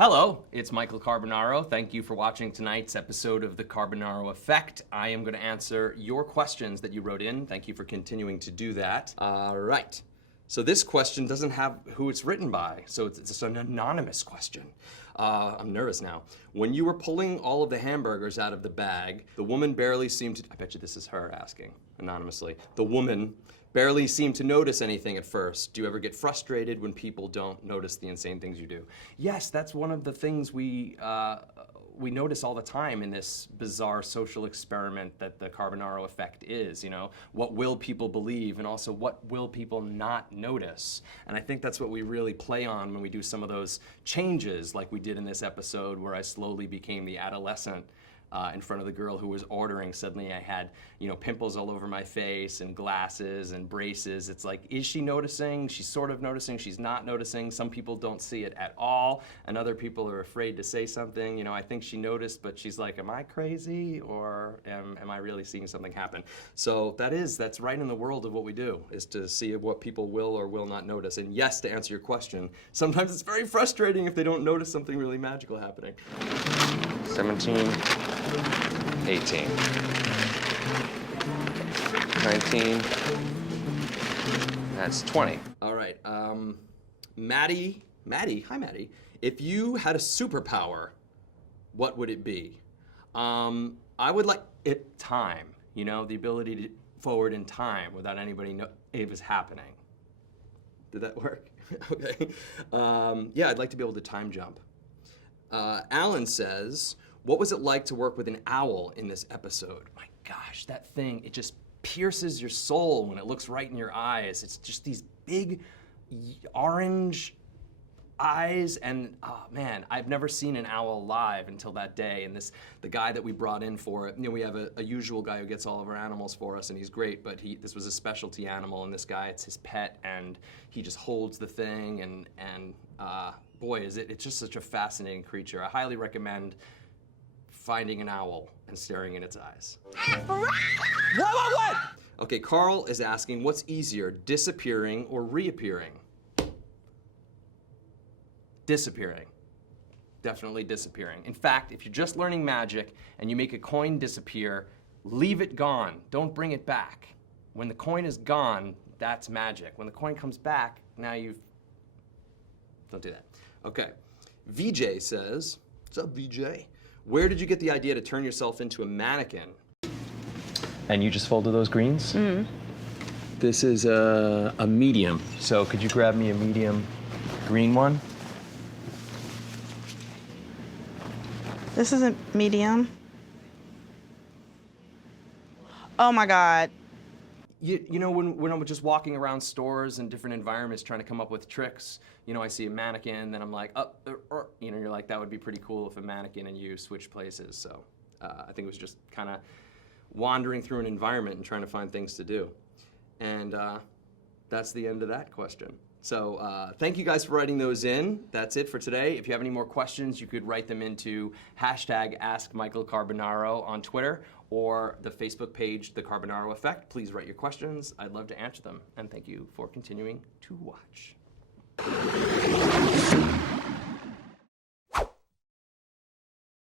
Hello, it's Michael Carbonaro. Thank you for watching tonight's episode of the Carbonaro Effect. I am going to answer your questions that you wrote in. Thank you for continuing to do that. All right. So this question doesn't have who it's written by, so it's an anonymous question. I'm nervous now. When you were pulling all of the hamburgers out of the bag, the woman barely seemed to, I bet you this is her asking anonymously. The woman barely seemed to notice anything at first. Do you ever get frustrated when people don't notice the insane things you do? Yes, that's one of the things we notice all the time in this bizarre social experiment that the Carbonaro Effect is, you know? What will people believe, and also what will people not notice? And I think that's what we really play on when we do some of those changes, like we did in this episode where I slowly became the adolescent in front of the girl who was ordering. Suddenly I had, you know, pimples all over my face and glasses and braces. It's like, is she noticing? She's sort of noticing, she's not noticing. Some people don't see it at all, and other people are afraid to say something. You know, I think she noticed, but she's like, am I crazy, or am I really seeing something happen? So that's right in the world of what we do, is to see what people will or will not notice. And yes, to answer your question, sometimes it's very frustrating if they don't notice something really magical happening. 17, 18, 19, that's 20. All right, Maddie, hi Maddie. If you had a superpower, what would it be? I would like it time, you know, the ability to forward in time without anybody know it was happening. Did that work? Okay. Yeah, I'd like to be able to time jump. Alan says, what was it like to work with an owl in this episode? My gosh, that thing, it just pierces your soul when it looks right in your eyes. It's just these big orange eyes, and oh man, I've never seen an owl live until that day. And the guy that we brought in for it, you know, we have a usual guy who gets all of our animals for us, and he's great, but this was a specialty animal, and this guy, it's his pet, and he just holds the thing, and boy, it's just such a fascinating creature. I highly recommend finding an owl and staring in its eyes. What? Okay, Carl is asking, what's easier, disappearing or reappearing? Disappearing. Definitely disappearing. In fact, if you're just learning magic and you make a coin disappear, leave it gone. Don't bring it back. When the coin is gone, that's magic. When the coin comes back, now don't do that. Okay. VJ says, what's up, VJ? Where did you get the idea to turn yourself into a mannequin? And you just folded those greens? Mm-hmm. This is a medium. So could you grab me a medium green one? This isn't medium. Oh my God. You know, when I'm just walking around stores and different environments trying to come up with tricks, you know, I see a mannequin, then I'm like, you know, you're like, that would be pretty cool if a mannequin and you switch places. So I think it was just kind of wandering through an environment and trying to find things to do. And that's the end of that question. So thank you guys for writing those in. That's it for today. If you have any more questions, you could write them into #AskMichaelCarbonaro on Twitter or the Facebook page, The Carbonaro Effect. Please write your questions. I'd love to answer them. And thank you for continuing to watch.